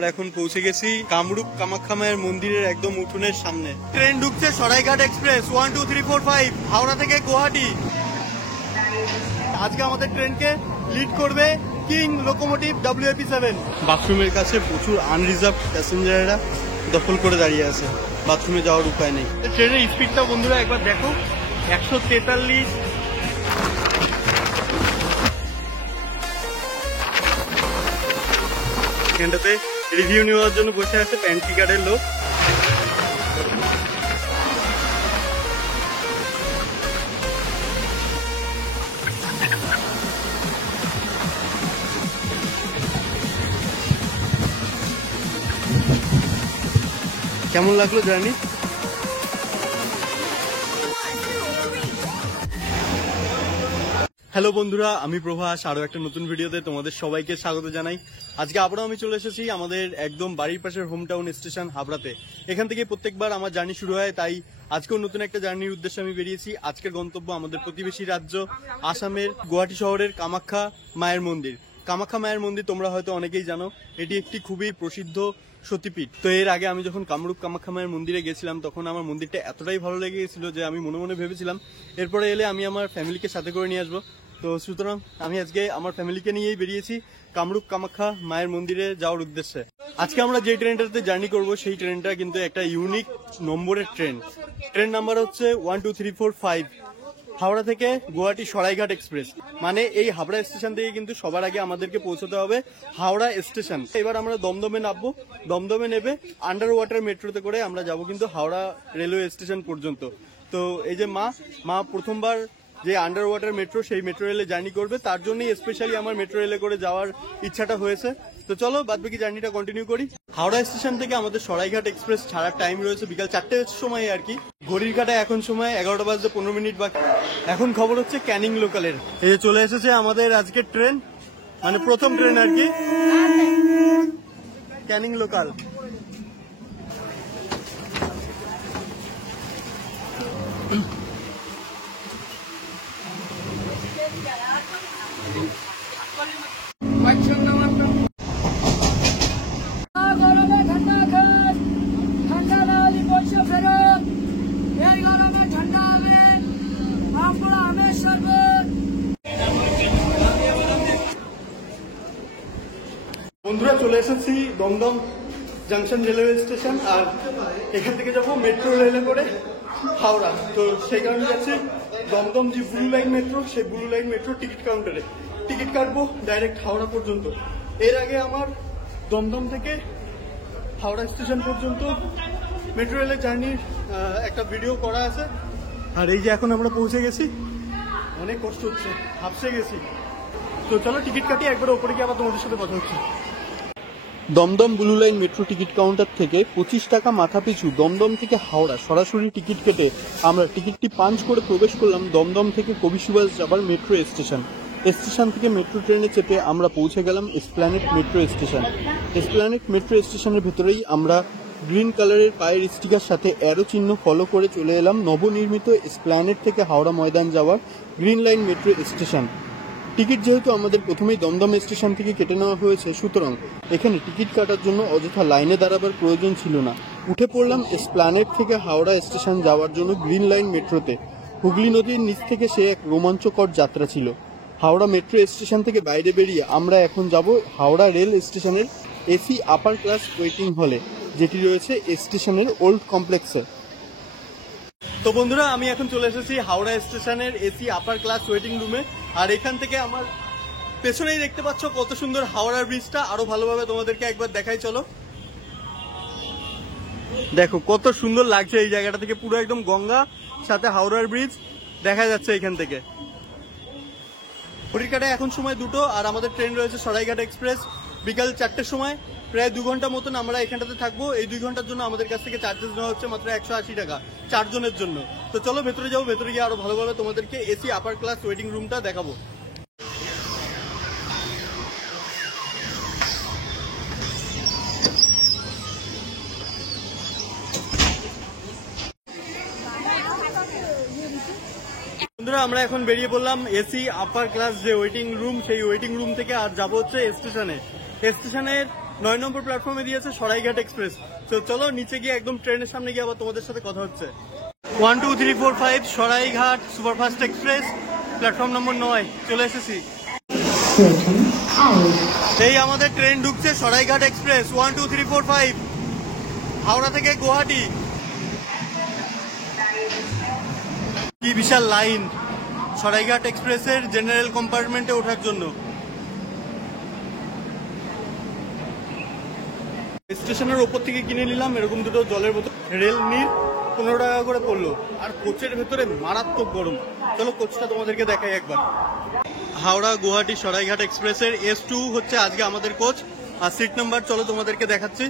আমরা এখন পৌঁছে গেছি কামরূপ কামাখ্যা মায়ের মন্দিরের একদম উঠোনের সামনে। ট্রেন ঢুকছে সরাইঘাট এক্সপ্রেস 1 2 3 4 5 হাওড়া থেকে গুয়াহাটি। আজকে আমাদের ট্রেনকে লিড করবে কিং লোকোমোটিভ WAP7। বাথরুমের কাছে প্রচুর আনরিজার্ভ প্যাসেঞ্জাররা দখল করে দাঁড়িয়ে আছে, বাথরুমে যাওয়ার উপায় নেই। ট্রেনের স্পিডটা বন্ধুরা একবার দেখো, 143। এখানটাতে রিভিউ নেওয়ার জন্য বসে আছে প্যান্ট্রি গার্ডের লোক। কেমন লাগলো জার্নি? হ্যালো বন্ধুরা, আমি প্রভাস, আরো একটা নতুন ভিডিওতে তোমাদের সবাইকে স্বাগত জানাই। আজকে আবারও আমি চলে এসেছি আমাদের একদম বাড়ির পাশের হোম টাউন স্টেশন হাবড়াতে। এখান থেকে প্রত্যেকবার আমার জার্নি শুরু হয়, তাই আজকেও নতুন একটা জার্নির উদ্দেশ্যে আমি বেরিয়েছি। আজকের গন্তব্য আমাদের প্রতিবেশী রাজ্য আসামের গুয়াহাটি শহরের কামাখ্যা মায়ের মন্দির। কামাখ্যা মায়ের মন্দির তোমরা হয়তো অনেকেই জানো, এটি একটি খুবই প্রসিদ্ধ সতীপীঠ। তো এর আগে আমি যখন কামরূপ কামাখ্যা মায়ের মন্দিরে গেছিলাম তখন আমার মন্দিরটা এতটাই ভালো লেগে গেছিল যে আমি মনে মনে ভেবেছিলাম এরপরে এলে আমি আমার ফ্যামিলিকে সাথে করে নিয়ে আসবো। তো সুতরাং আমি আজকে আমার ফ্যামিলিকে নিয়েই বেরিয়েছি কামরূপ কামাখ্যা মায়ের মন্দিরে যাওয়ার উদ্দেশ্যে। আজকে আমরা যে ট্রেনটাতে জার্নি করব সেই ট্রেনটা কিন্তু একটা ইউনিক নম্বরের ট্রেন। ট্রেন নাম্বার হচ্ছে 1 2 3 4 5 হাওড়া থেকে গুয়াহাটি সরাইঘাট এক্সপ্রেস। মানে এই হাবড়া স্টেশন থেকে কিন্তু সবার আগে আমাদেরকে পৌঁছতে হবে হাওড়া স্টেশন। এবার আমরা দমদমে নামবো, দমদমে নেবে আন্ডার ওয়াটার মেট্রোতে করে আমরা যাব কিন্তু হাওড়া রেলওয়ে স্টেশন পর্যন্ত। তো এই যে মা প্রথমবার যে আন্ডার ওয়াটার মেট্রো সেই মেট্রো রেলে জার্নি করবে, তার জন্যই স্পেশালি আমার মেট্রো রেলে করে যাওয়ার ইচ্ছাটা হয়েছে। তো চলো বাদবাকি জার্নিটা কন্টিনিউ করি। হাওড়া স্টেশন থেকে আমাদের সরাইঘাট এক্সপ্রেস ছাড়ার টাইম রয়েছে বিকাল 4টের সময় আর কি। ঘড়ির কাটায় এখন সময় 11টা বাজতে 15 মিনিট বাকি। এখন খবর হচ্ছে ক্যানিং লোকালের। এই যে চলে এসেছে আমাদের আজকের ট্রেন, মানে প্রথম ট্রেন আর কি, ক্যানিং লোকাল। বন্ধুরা চলে এসেছি দমদম জাংশন রেলওয়ে স্টেশন, আর এখান থেকে যাবো মেট্রো রেলে করে হাওড়া। তো সেই কারণে যাচ্ছি দমদম যে ব্লু লাইন মেট্রো, সেই ব্লু লাইন মেট্রো টিকিট কাউন্টারে টিকিট কাটবো ডাইরেক্ট হাওড়া পর্যন্ত। এর আগে আমার দমদম থেকে হাওড়া স্টেশন পর্যন্ত মেট্রো রেলের জার্নির একটা ভিডিও করা আছে। আর এই যে এখন আমরা পৌঁছে গেছি, অনেক কষ্ট হচ্ছে, হাঁপসে গেছি। তো চলো টিকিট কাটি, একবার ওপরে গিয়ে আবার তোমাদের সাথে কথা হচ্ছে। Dumdum blue line metro ticket counter থেকে 25 টাকা মাথা পিছু দমদম থেকে হাওড়া সরাসরি টিকিট কেটে আমরা টিকিটটি পাঞ্চ করে প্রবেশ করলাম দমদম থেকে কবি সুভাষ যাবার মেট্রো স্টেশন। স্টেশন থেকে মেট্রো ট্রেনে চেপে আমরা পৌঁছে গেলাম Esplanade metro station. Esplanade metro স্টেশনের ভেতরেই আমরা গ্রিন কালারের পায়ের স্টিকার সাথে অ্যারো চিহ্ন ফলো করে চলে এলাম নবনির্মিত এসপ্ল্যানেড থেকে হাওড়া ময়দান যাওয়ার green line metro station. Ticket যেহেতু আমাদের প্রথমেই দমদম স্টেশন থেকে কেটে নেওয়া হয়েছে, সুতরাং এখানে টিকিট কাটার জন্য অযথা লাইনে দাঁড়াবার প্রয়োজন ছিল না। উঠে পড়লাম এসপ্ল্যানেড থেকে হাওড়া স্টেশন যাওয়ার জন্য গ্রিন লাইন মেট্রোতে। হুগলি নদীর নিচ থেকে সে এক রোমাঞ্চকর যাত্রা ছিল। হাওড়া মেট্রো স্টেশন থেকে বাইরে বেরিয়ে আমরা এখন যাব হাওড়া রেল স্টেশনের এসি আপার ক্লাস ওয়েটিং হলে, যেটি রয়েছে স্টেশনের ওল্ড কমপ্লেক্সে। তো বন্ধুরা আমি এখন চলে এসেছি হাওড়া স্টেশনের এসি আপার ক্লাস ওয়েটিং রুমে। আর এখান থেকে আমার পেছনেই দেখতে পাচ্ছ কত সুন্দর হাওড়ার ব্রিজটা। আরো ভালোভাবে তোমাদেরকে একবার দেখাই, চলো। দেখো কত সুন্দর লাগছে এই জায়গাটা থেকে, পুরো একদম গঙ্গা সাথে হাওড়ার ব্রিজ দেখা যাচ্ছে এখান থেকে। ঘড়ির কাটায় এখন সময় 2টো, আর আমাদের ট্রেন রয়েছে সরাইঘাট এক্সপ্রেস বিকাল 4টের সময়। প্রায় 2 ঘন্টা মতন আমরা এখানটাতে থাকবো। এই 2 ঘন্টার জন্য আমাদের কাছ থেকে চার্জেস নেওয়া হচ্ছে মাত্র 180 টাকা 4 জনের জন্য। তো চলো ভেতরে যাবো, ভেতরে গিয়ে আরো ভালোভাবে তোমাদেরকে এসি আপার ক্লাস ওয়েটিং রুমটা দেখাবো। বন্ধুরা আমরা এখন বেরিয়ে পড়লাম এসি আপার ক্লাস যে ওয়েটিং রুম, সেই ওয়েটিং রুম থেকে আর যাবো হচ্ছে স্টেশনে। স্টেশনের 9 নম্বর প্ল্যাটফর্মে দিয়েছে সরাইঘাট এক্সপ্রেস। তো চলো নিচে গিয়ে একদম ট্রেনের সামনে গিয়ে আবার তোমাদের সাথে কথা হচ্ছে। 1 2 3 4 5 Saraighat superfast express platform number 9 চলে এসেছি। এই আমাদের ট্রেন ঢুকছে সরাইঘাট এক্সপ্রেস 1 2 3 4 5 হাওড়া থেকে গুয়াহাটি। কি বিশাল লাইন সরাইঘাট এক্সপ্রেসের জেনারেল কম্পার্টমেন্টে ওঠার জন্য। স্টেশনের ওপর থেকে কিনে নিলাম এরকম দুটো জলের বোতল, রেল নির 15 টাকা করে পড়লো। আর কোচের ভেতরে মারাত্মক গরম। চলো কোচটা তোমাদেরকে দেখাই একবার। হাওড়া গুয়াহাটি সরাইঘাট এক্সপ্রেসের S2 হচ্ছে আজকে আমাদের কোচ। আর সিট নাম্বার চলো তোমাদেরকে দেখাচ্ছি।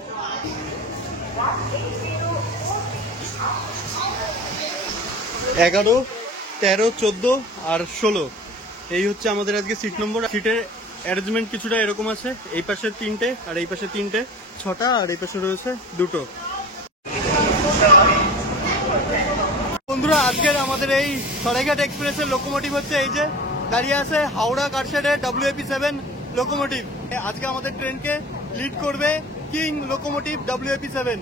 11, 13, 14 আর 16 এই হচ্ছে আমাদের আজকে সিট নম্বর। সিটের অ্যারেঞ্জমেন্ট কিছুটা এরকম আছে, এই পাশে 3টে আর এই পাশে 3টে, 6টা আর এই পাশে রয়েছে 2টো। বন্ধুরা আজকের আমাদের এই সরাইঘাট এক্সপ্রেসের লোকোমোটিভ হচ্ছে এই যে দাঁড়িয়ে আছে হাওড়া কারশেডের WAP7 লোকোমোটিভ। আজকে আমাদের ট্রেনকে লিড করবে কিং লোকোমোটিভ WAP7।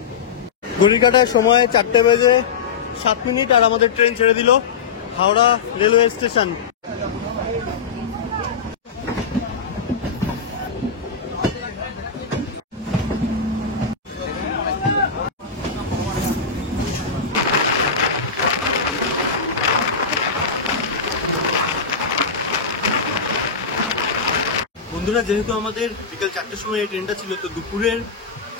ঘড়ির কাটার সময় 4টে বেজে 7 মিনিট আর আমাদের ট্রেন ছেড়ে দিল হাওড়া রেলওয়ে স্টেশন। বন্ধুরা যেহেতু আমাদের বিকাল 4টের সময় এই ট্রেনটা ছিল, তো দুপুরের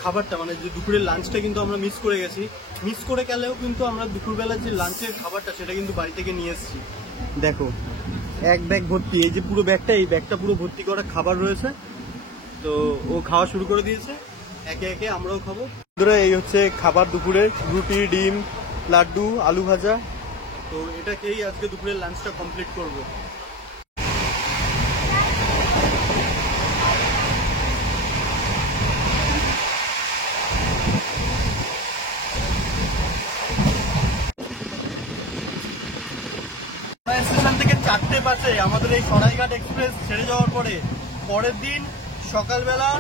খাবারটা মানে যে দুপুরের লাঞ্চটা কিন্তু আমরা মিস করে গেছি। মিস করে গেলেও কিন্তু আমরা দুপুরবেলার যে লাঞ্চের খাবারটা সেটা কিন্তু বাড়ি থেকে নিয়ে এসেছি। দেখো এক ব্যাগ ভর্তি, এই যে পুরো ব্যাগটা, এই ব্যাগটা পুরো ভর্তি করা খাবার রয়েছে। তো ও খাওয়া শুরু করে দিয়েছে, একে একে আমরাও খাবো। বন্ধুরা এই হচ্ছে খাবার দুপুরের, রুটি, ডিম, লাড্ডু, আলু ভাজা। তো এটাকেই আজকে দুপুরের লাঞ্চটা কমপ্লিট করবো। স্টেশন থেকে 4টে বাজে আমাদের এই সরাইঘাট এক্সপ্রেস ছেড়ে যাওয়ার পরে পরের দিন সকালবেলা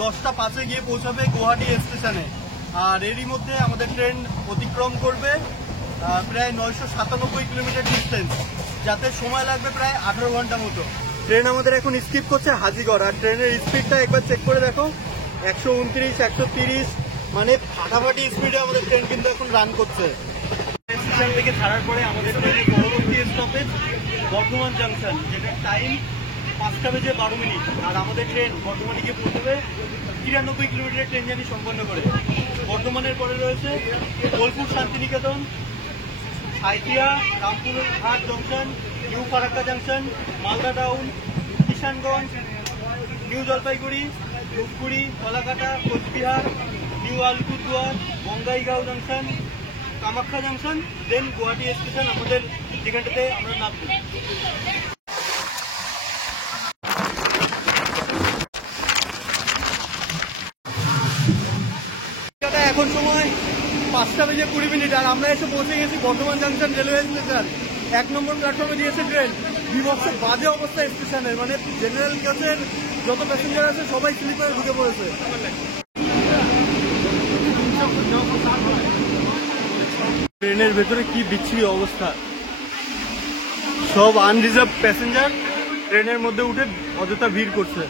10টা 5-এ গিয়ে পৌঁছাবে গুয়াহাটি স্টেশনে। আর এরই মধ্যে আমাদের ট্রেন অতিক্রম করবে প্রায় 997 কিলোমিটার ডিস্টেন্স, যাতে সময় লাগবে প্রায় 18 ঘন্টা মতো। ট্রেন আমাদের এখন স্কিপ করছে হাজিগড়। আর ট্রেনের স্পিডটা একবার চেক করে দেখো, 129, 130, মানে ফাটাফাটি স্পিডে আমাদের ট্রেন কিন্তু এখন রান করছে। স্টেশন থেকে ছাড়ার পরে আমাদের ট্রেনের পরবর্তী স্টপেজ বর্ধমান জাংশন, যেটার টাইম 5টা বেজে 12 মিনিট। আর আমাদের ট্রেন বর্ধমানে গিয়ে পৌঁছবে 93 কিলোমিটার ট্রেন জার্নি সম্পন্ন করে। বর্ধমানের পরে রয়েছে Bolpur Shantiniketan, Sainthia, Rampurhat junction, new Farakka junction, Malda town, Kishanganj, new Jalpaiguri, Dhupguri, Kalakata, Cooch Behar, new Alipurduar, Bongaigaon junction, Kamakhya junction, then Guwahati station আমাদের, যেখানটাতে আমরা নামবো। এখন সময় 5টা বেজে 20 মিনিট আর আমরা এসে পৌঁছে গেছি বর্ধমান জাংশন রেলওয়ে স্টেশন। 1 নম্বর প্ল্যাটফর্মে দিয়েছে ট্রেন। বিভৎস বাজে অবস্থা স্টেশনের, মানে জেনারেল কোচের যত প্যাসেঞ্জার আছে সবাই স্লিপারে ঢুকে পড়েছে। ট্রেনের ভেতরে কি বিচ্ছিরি অবস্থা, সব আনরিজার্ভ প্যাসেঞ্জার ট্রেনের মধ্যে উঠে অযথা ভিড় করছে।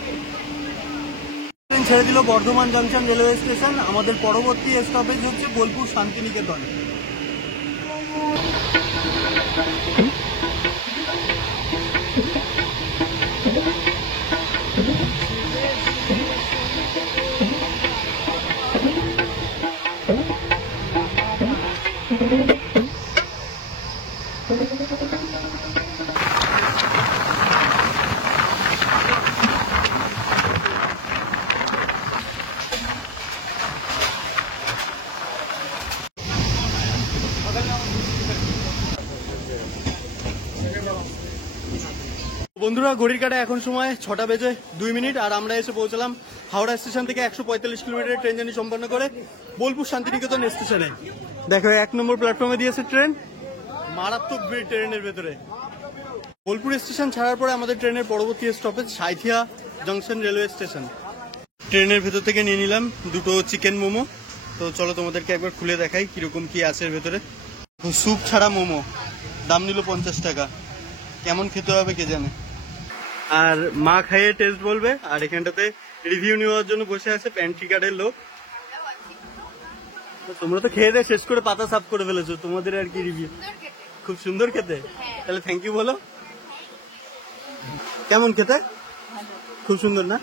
ট্রেন ছেড়ে দিল বর্ধমান জাংশন রেলওয়ে স্টেশন। আমাদের পরবর্তী স্টপেজ হচ্ছে বোলপুর শান্তিনিকেতন। বন্ধুরা ঘড়ির কাটা এখন সময় 6টা বেজে 2 মিনিট আর আমরা এসে পৌঁছলাম হাওড়া স্টেশন থেকে 145 কিলোমিটার ট্রেন জার্নি সম্পন্ন করে বোলপুর শান্তিনিকেতন স্টেশনে। দেখো 1 নম্বর প্ল্যাটফর্মে দিয়েছে ট্রেন, মারাত্মক ভিড় ট্রেনের ভেতরে। বোলপুর স্টেশন ছাড়ার পরে আমাদের ট্রেনের পরবর্তী stoppage Sainthia junction railway station. ট্রেনের ভেতর থেকে নিয়ে নিলাম দুটো চিকেন মোমো। তো চলো তোমাদেরকে একবার খুলে দেখাই কিরকম কি আছে এর ভেতরে। স্যুপ ছাড়া মোমো, দাম নিল 50 টাকা। কেমন খেতে হবে কে জানে। আর মা খাইয়ে টেস্ট বলবে, আর এখানটাতে রিভিউ নেওয়ার জন্য বসে আছে প্যান্ট্রি কার্ডের লোক। তোমরা তো খেয়ে দিয়ে শেষ করে পাতা সাফ করে ফেলেছো, তোমাদের আর কি রিভিউ। খুব সুন্দর খেতে, তাহলে থ্যাংক ইউ বলো। কেমন খেতে? খুব সুন্দর না?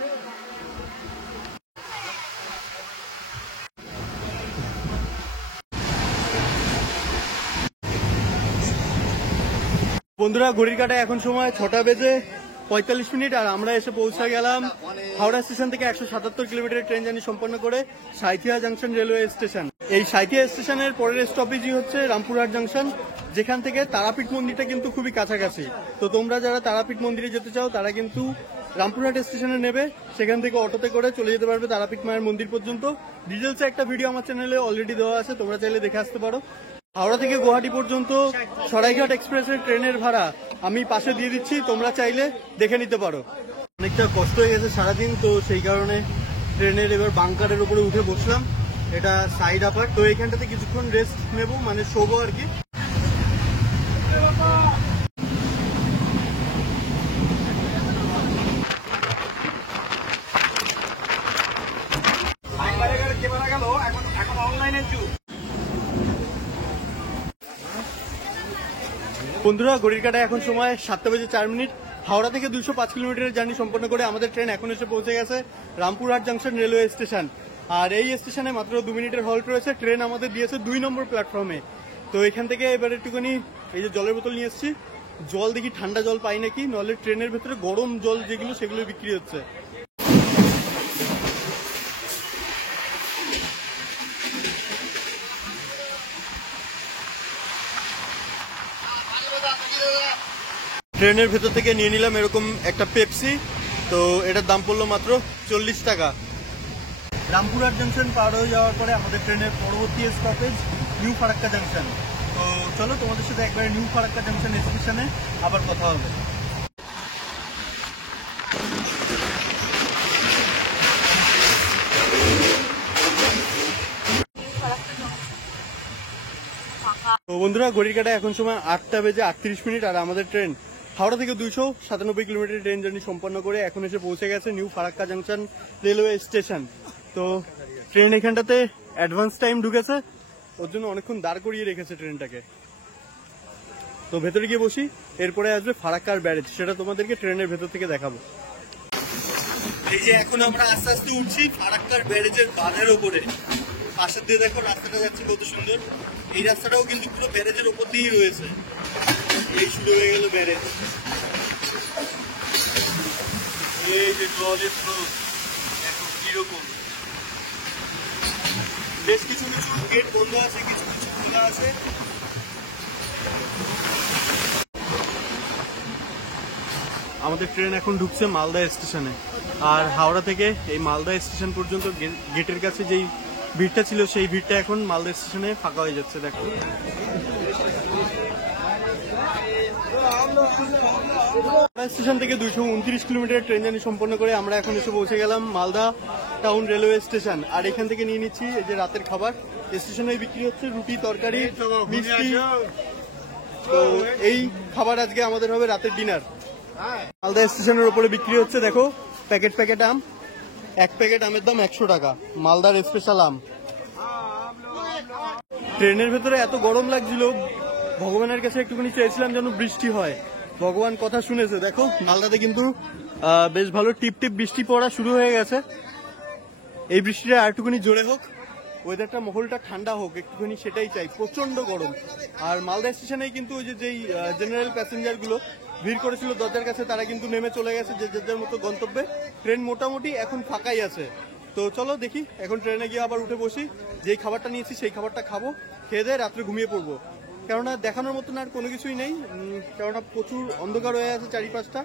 বন্ধুরা ঘড়ির কাঁটায় এখন সময় 6টা বেজে 45 মিনিট, আর আমরা এসে পৌঁছে গেলাম হাওড়া স্টেশন থেকে 177 কিলোমিটার ট্রেন জার্নি সম্পন্ন করে সাঁইথিয়া জাংশন রেলওয়ে স্টেশন। এই সাঁইথিয়া স্টেশনের পরের স্টপেজই হচ্ছে রামপুরহাট জাংশন, যেখান থেকে তারাপীঠ মন্দিরটা কিন্তু খুবই কাছাকাছি। তো তোমরা যারা তারাপীঠ মন্দিরে যেতে চাও তারা কিন্তু রামপুরহাট স্টেশনে নেবে, সেখান থেকে অটোতে করে চলে যেতে পারবে তারাপীঠ মায়ের মন্দির পর্যন্ত। ডিটেলসে একটা ভিডিও আমার চ্যানেলে অলরেডি দেওয়া আছে, তোমরা চাইলে দেখে আসতে পারো। হাওড়া থেকে গুয়াহাটি পর্যন্ত সরাইঘাট এক্সপ্রেসের ট্রেনের ভাড়া আমি পাশে দিয়ে দিচ্ছি, তোমরা চাইলে দেখে নিতে পারো। অনেকটা কষ্ট হয়ে গেছে সারাদিন, তো সেই কারণে ট্রেনের এবার বাংকারের উপরে উঠে বসলাম। এটা সাইড আপার, তো এইখানটাতে কিছুক্ষণ রেস্ট নেবো, মানে শোবো আর কি। বন্ধুরা ঘড়ির কাঁটায় এখন সময় 7টা বেজে 4 মিনিট। হাওড়া থেকে 205 কিলোমিটারের জার্নি সম্পন্ন করে আমাদের ট্রেন এখন এসে পৌঁছে গেছে রামপুরহাট জাংশন রেলওয়ে স্টেশন। আর এই স্টেশনে মাত্র 2 মিনিটের হল্ট রয়েছে। ট্রেন আমাদের দিয়েছে 2 নম্বর প্ল্যাটফর্মে। তো এখান থেকে এবার একটুখানি এই যে জলের বোতল নিয়ে এসেছি, জল দেখি ঠান্ডা জল পাই নাকি, নাহলে ট্রেনের ভেতরে গরম জল যেগুলো সেগুলো বিক্রি হচ্ছে। ট্রেনের ভেতর থেকে নিয়ে নিলাম এরকম একটা পেপসি, তো এটার দাম পড়লো মাত্র 40 টাকা। রামপুরহাট জাংশন পার হয়ে যাওয়ার পরে আমাদের ট্রেনের পরবর্তী স্টপেজ নিউ ফারাক্কা জাংশন। তো চলো তোমাদের সাথে একবারে নিউ ফারাক্কা জাংশন স্টেশনে আবার কথা হবে। তো বন্ধুরা ঘড়ির কাঁটায় এখন সময় 8টা বেজে 38 মিনিট, আর আমাদের ট্রেন হাওড়া থেকে 297 কিলোমিটার ট্রেন জার্নি সম্পন্ন করে এখন এসে পৌঁছে গেছে new Farakka junction railway station. তো ট্রেন এখানটাতে অ্যাডভান্স টাইম ঢুকেছে, ওর জন্য অনেকক্ষণ দাঁড় করিয়ে রেখেছে ট্রেনটাকে। তো ভেতরে গিয়ে বসি, এরপরে আসবে ফারাক্কার ব্যারেজ, সেটা তোমাদেরকে ট্রেনের ভেতর থেকে দেখাবো। এই যে এখন আমরা আস্তে আস্তে উঠছি ফারাক্কার ব্যারেজের বাঁধের উপরে। পাশের দিয়ে দেখো রাস্তাটা যাচ্ছে কত সুন্দর। এই রাস্তাটাও কিন্তু পুরো ব্যারেজের উপর দিয়েই রয়েছে। এই শুরু হয়ে গেল ব্যারেজ। এই যে জলের স্রোত এখন কিরকম, বেশ কিছু কিছু গেট বন্ধ আছে, কিছু কিছু খোলা আছে। আমাদের ট্রেন এখন ঢুকছে মালদা স্টেশনে, আর হাওড়া থেকে এই মালদা স্টেশন পর্যন্ত গেটের কাছে যেই ভিড়টা ছিল সেই ভিড়টা এখন মালদা স্টেশনে ফাঁকা হয়ে যাচ্ছে। দেখো স্টেশন থেকে 229 কিলোমিটার ট্রেন জার্নি সম্পন্ন করে আমরা এখন এসে পৌঁছে গেলাম মালদা টাউন রেলওয়ে স্টেশন। আর এখান থেকে নিয়ে নিচ্ছি এই যে রাতের খাবার। স্টেশনে বিক্রি হচ্ছে রুটি, তরকারি, মিষ্টি। তো এই খাবার আজকে আমাদের হবে রাতের ডিনার। মালদা স্টেশনের উপরে বিক্রি হচ্ছে দেখো প্যাকেট প্যাকেট আম। এক প্যাকেট আমের দাম 100 টাকা, মালদার স্পেশাল আম। ট্রেনের ভেতরে এত গরম লাগছিল, ভগবানের কাছে একটুখানি চেয়েছিলাম যেন বৃষ্টি হয়। ভগবান কথা শুনেছে। দেখো মালদাতে কিন্তু বেশ ভালো টিপ টিপ বৃষ্টি পড়া শুরু হয়ে গেছে। এই বৃষ্টিটা আর একটুখানি জোরে হোক, ওয়েদারটা মহলটা ঠান্ডা হোক একটুখানি, সেটাই চাই। প্রচন্ড গরম। আর মালদা স্টেশনে কিন্তু ওই যেই জেনারেল প্যাসেঞ্জার গুলো ভিড় করেছিল দরজার কাছে, তারা কিন্তু নেমে চলে গেছে যে যার মতো গন্তব্যে। ট্রেন মোটামুটি এখন ফাঁকাই আছে। তো চলো দেখি এখন ট্রেনে গিয়ে আবার উঠে বসি, যেই খাবারটা নিয়েছি সেই খাবারটা খাবো, খেয়ে দিয়ে রাত্রে ঘুমিয়ে পড়বো। কেননা দেখানোর মতন আর কোনো কিছুই নেই, কেননা প্রচুর অন্ধকার হয়ে আছে চারিপাশটা।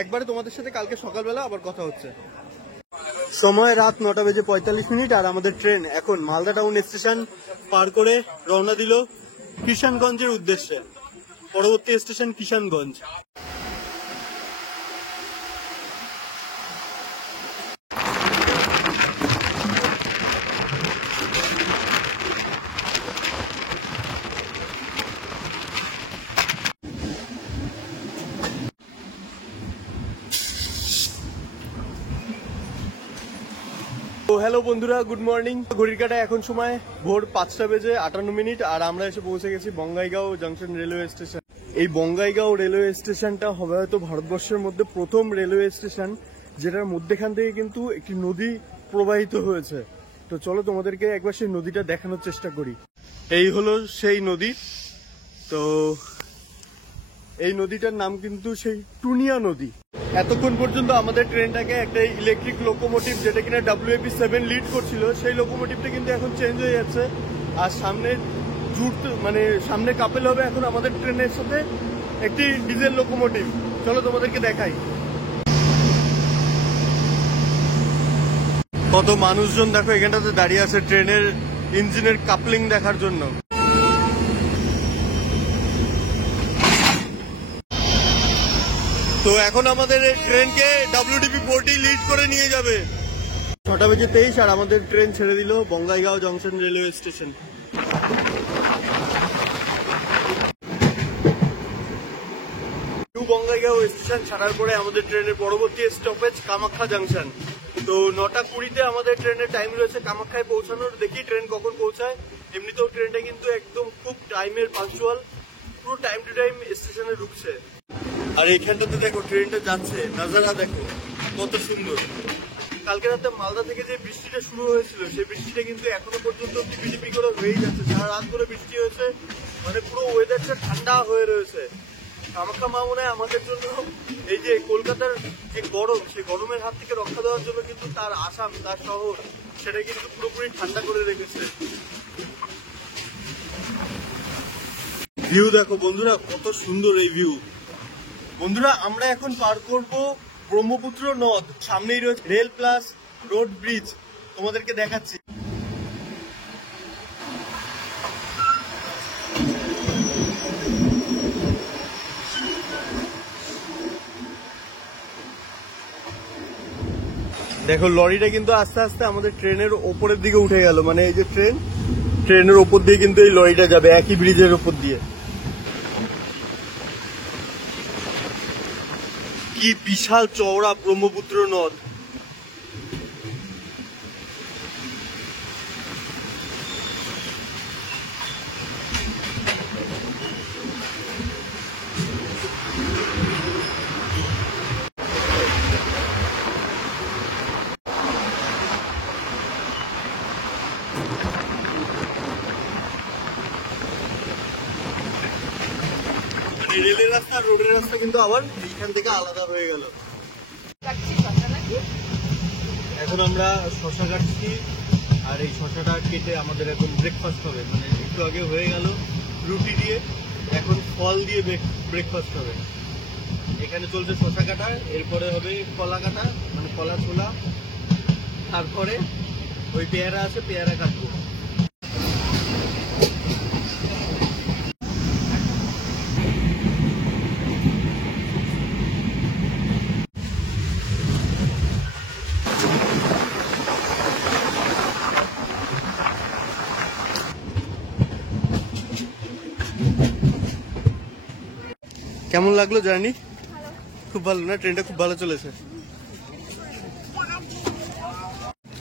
একবারে তোমাদের সাথে কালকে সকালবেলা আবার কথা হচ্ছে। সময় রাত 9টা বেজে 45 মিনিট, আর আমাদের ট্রেন এখন মালদা টাউন স্টেশন পার করে রওনা দিল কিষানগঞ্জের উদ্দেশ্যে। পরবর্তী স্টেশন কিষানগঞ্জ। হ্যালো বন্ধুরা, গুড মর্নিং। ঘড়ির কাটায় এখন সময় ভোর 5:58 আর আমরা এসে পৌঁছে গেছি বঙ্গাইগাঁও জাংশন রেলওয়ে স্টেশন। এই বঙ্গাইগাঁও রেলওয়ে স্টেশনটা হবে হয়তো ভারতবর্ষের মধ্যে প্রথম রেলওয়ে স্টেশন যেটার মধ্যেখান থেকে কিন্তু একটি নদী প্রবাহিত হয়েছে। তো চলো তোমাদেরকে একবার সেই নদীটা দেখানোর চেষ্টা করি। এই হলো সেই নদী। তো এই নদীটার নাম কিন্তু সেই টুনিয়া নদী। এতক্ষণ পর্যন্ত আমাদের ট্রেনটাকে একটা ইলেকট্রিক লোকোমোটিভ যেটা কিনা WAP7 লিড করছিল, সেই লোকোমোটিভটা কিন্তু এখন চেঞ্জ হয়ে যাচ্ছে। আর সামনে সামনে কাপেল হবে এখন আমাদের ট্রেনের সাথে একটি ডিজেল লোকোমোটিভ। চলো তোমাদেরকে দেখাই। কত মানুষজন দেখো এখানটাতে দাঁড়িয়ে আছে ট্রেনের ইঞ্জিনের কাপলিং দেখার জন্য। তো এখন আমাদের ট্রেনকে WDP40 লিড করে নিয়ে যাবে। 6:23 আর আমাদের ট্রেন ছেড়ে দিল Bongaigaon junction railway station. Bongaigaon station ছাড়ার পরে আমাদের ট্রেনের পরবর্তী স্টপেজ কামাখ্যা জাংশন। তো 9:20-তে আমাদের ট্রেনের টাইম রয়েছে কামাখ্যায় পৌঁছানোর। দেখি ট্রেন কখন পৌঁছায়। এমনিতেও ট্রেনটা কিন্তু একদম খুব টাইমের পাঞ্চুয়াল, পুরো টাইম টু টাইম স্টেশনে ঢুকছে। আর এইখানটাতে দেখো ট্রেনটা যাচ্ছে, নাজারা দেখো কত সুন্দর। কালকে রাতে মালদা থেকে যে বৃষ্টিটা শুরু হয়েছিল সেই বৃষ্টিটা কিন্তু এখনো পর্যন্ত টিপি করে হয়েই যাচ্ছে। সারা রাত ধরে বৃষ্টি হয়েছে, মানে পুরো ওয়েদারটা ঠান্ডা হয়ে রয়েছে। কামাখ্যা মা মনে হয় আমাদের জন্য এই যে কলকাতার যে গরম, সেই গরমের হাত থেকে রক্ষা দেওয়ার জন্য কিন্তু তার আসাম, তার শহর, সেটা কিন্তু পুরোপুরি ঠান্ডা করে রেখেছে। ভিউ দেখো বন্ধুরা, কত সুন্দর এই ভিউ। বন্ধুরা আমরা এখন পার করব ব্রহ্মপুত্র নদ। সামনেই রয়েছে রেল প্লাস রোড ব্রিজ, তোমাদেরকে দেখাচ্ছি। দেখো লরিটা কিন্তু আস্তে আস্তে আমাদের ট্রেনের ওপরের দিকে উঠে গেল। মানে এই যে ট্রেনের ওপর দিয়ে কিন্তু এই লরিটা যাবে, একই ব্রিজের ওপর দিয়ে। কি বিশাল চওড়া ব্রহ্মপুত্র নদ। রেলের রাস্তা আর রোডের রাস্তা কিন্তু আবার এইখান থেকে আলাদা হয়ে গেল। এখন আমরা শশা কাটছি আর এই শশাটা কেটে আমাদের এখন ব্রেকফাস্ট হবে। মানে একটু আগে হয়ে গেল রুটি দিয়ে, এখন ফল দিয়ে ব্রেকফাস্ট হবে। এখানে চলছে শশা কাটা, এরপরে হবে কলা কাটা, মানে কলা ছোলা, তারপরে ওই পেয়ারা আছে, পেয়ারা কাটবো। কেমন লাগলো জার্নি? খুব ভালো না? ট্রেনটা খুব ভালো চলেছে।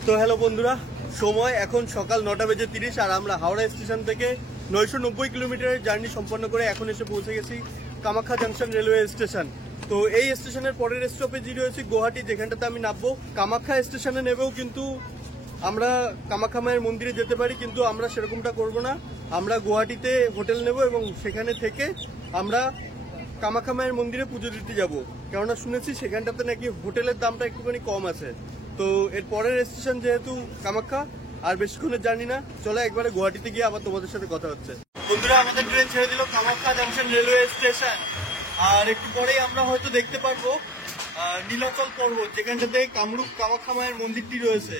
তো হ্যালো বন্ধুরা, সময় এখন সকাল 9:30 আর আমরা হাওড়া স্টেশন থেকে 990 কিলোমিটারের জার্নি সম্পন্ন করে এখন এসে পৌঁছে গেছি কামাখ্যা জাংশন রেলওয়ে স্টেশন। তো এই স্টেশনের পরের স্টপেজই রয়েছে গুয়াহাটি, যেখানটাতে আমি নামবো। কামাখ্যা স্টেশনে নেবেও কিন্তু আমরা কামাখ্যা মায়ের মন্দিরে যেতে পারি, কিন্তু আমরা সেরকমটা করব না। আমরা গুয়াহাটিতে হোটেল নেব এবং সেখানে থেকে আমরা কামাখ্যা মায়ের মন্দিরে পুজো দিতে যাব। কেননা শুনেছি সেখানটাতে নাকি হোটেলের দামটা একটুখানি কম আছে। তো এর পরের স্টেশন যেহেতু কামাখ্যা, আর বেশিক্ষণের জানি না, চলো একবারে গুয়াহাটিতে গিয়ে আবার তোমাদের সাথে কথা হচ্ছে। বন্ধুরা আমাদের ট্রেন ছেড়ে দিল কামাখ্যা জাংশন রেলওয়ে স্টেশন। আর একটু পরেই আমরা হয়তো দেখতে পারবো নীলাচল পর্বত, যেখানটাতে কামরূপ কামাখ্যা মায়ের মন্দিরটি রয়েছে।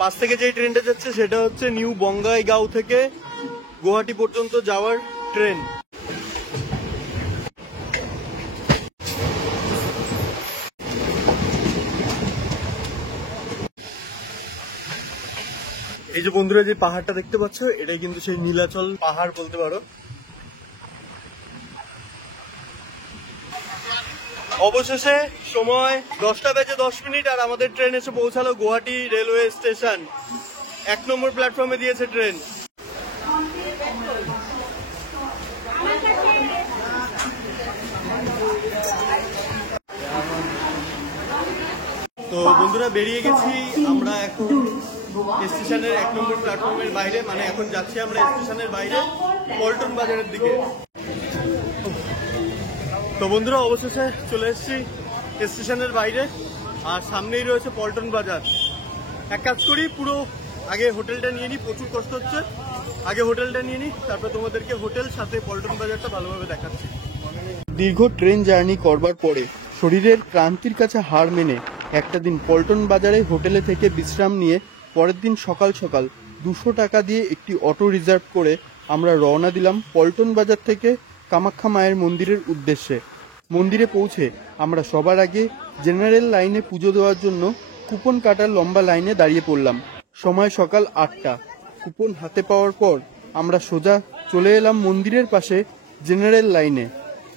পাশ থেকে যে ট্রেনটা যাচ্ছে সেটা হচ্ছে নিউ বঙ্গাইগাঁও থেকে গুয়াহাটি পর্যন্ত যাওয়ার ট্রেন। এই যে বন্ধুরা যে পাহাড়টা দেখতে পাচ্ছ, এটাই কিন্তু সেই নীলাচল পাহাড় বলতে পারো। অবশেষে সময় 10:10 আর আমাদের ট্রেন এসে পৌঁছালো গুয়াহাটি রেলওয়ে স্টেশন। 1 নম্বর প্ল্যাটফর্মে দিয়েছে ট্রেন। তো বন্ধুরা বেরিয়ে গেছি আমরা এখন স্টেশনের 1 নম্বর প্ল্যাটফর্মের বাইরে, মানে এখন যাচ্ছি আমরা স্টেশনের বাইরে পল্টন বাজারের দিকে। তো বন্ধুরা অবশেষে চলে এসেছি স্টেশনের বাইরে, আর সামনেই রয়েছে পল্টন বাজার। এক কাজ করি, পুরো আগে হোটেলটা নিয়ে নিই, প্রচুর কষ্ট হচ্ছে, আগে হোটেলটা নিয়ে নিই, তারপর তোমাদেরকে হোটেল সাথে পল্টন বাজারটা ভালোভাবে দেখাচ্ছি। দীর্ঘ ট্রেন জার্নি করবার পরে শরীরের ক্লান্তির কাছে হার মেনে একটা দিন পল্টন বাজারে হোটেলে থেকে বিশ্রাম নিয়ে পরের দিন সকাল সকাল 200 টাকা দিয়ে একটি অটো রিজার্ভ করে আমরা রওনা দিলাম পল্টন বাজার থেকে কামাখ্যা মায়ের মন্দিরের উদ্দেশ্যে। মন্দিরে পৌঁছে আমরা সবার আগে জেনারেল লাইনে পুজো দেওয়ার জন্য কুপন কাটার লম্বা লাইনে দাঁড়িয়ে পড়লাম। সময় সকাল 8টা। কুপন হাতে পাওয়ার পর আমরা সোজা চলে এলাম মন্দিরের পাশে জেনারেল লাইনে।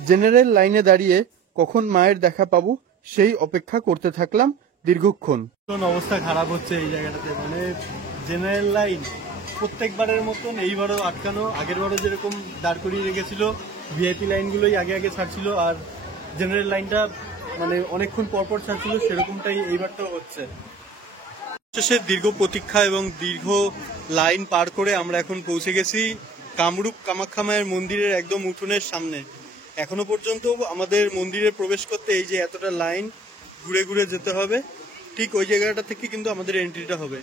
জেনারেল লাইনে দাঁড়িয়ে কখন মায়ের দেখা পাবো সেই অপেক্ষা করতে থাকলাম দীর্ঘক্ষণ। অবস্থা খারাপ হচ্ছে এই জায়গাটাতে, মানে জেনারেল লাইন প্রত্যেকবারের মতন এইবারও আটকানো। আগেরবারও যেরকম দাঁড় করিয়ে রেখেছিল, ভিআইপি লাইনগুলোই আগে আগে ছাড়ছিল, আর জেনারেল লাইনটা মানে অনেকক্ষণ পরপর ছাড়ছিল, সেরকমটাই এইবারটাও হচ্ছে। শেষে দীর্ঘ প্রতীক্ষা এবং দীর্ঘ লাইন পার করে আমরা এখন পৌঁছে গেছি কামরূপ কামাখ্যা মায়ের মন্দিরের একদম উঠোনের সামনে। এখনো পর্যন্ত আমাদের মন্দিরে প্রবেশ করতে এই যে এতটা লাইন ঘুরে ঘুরে যেতে হবে, ঠিক ওই জায়গাটা থেকে কিন্তু আমাদের এন্ট্রিটা হবে।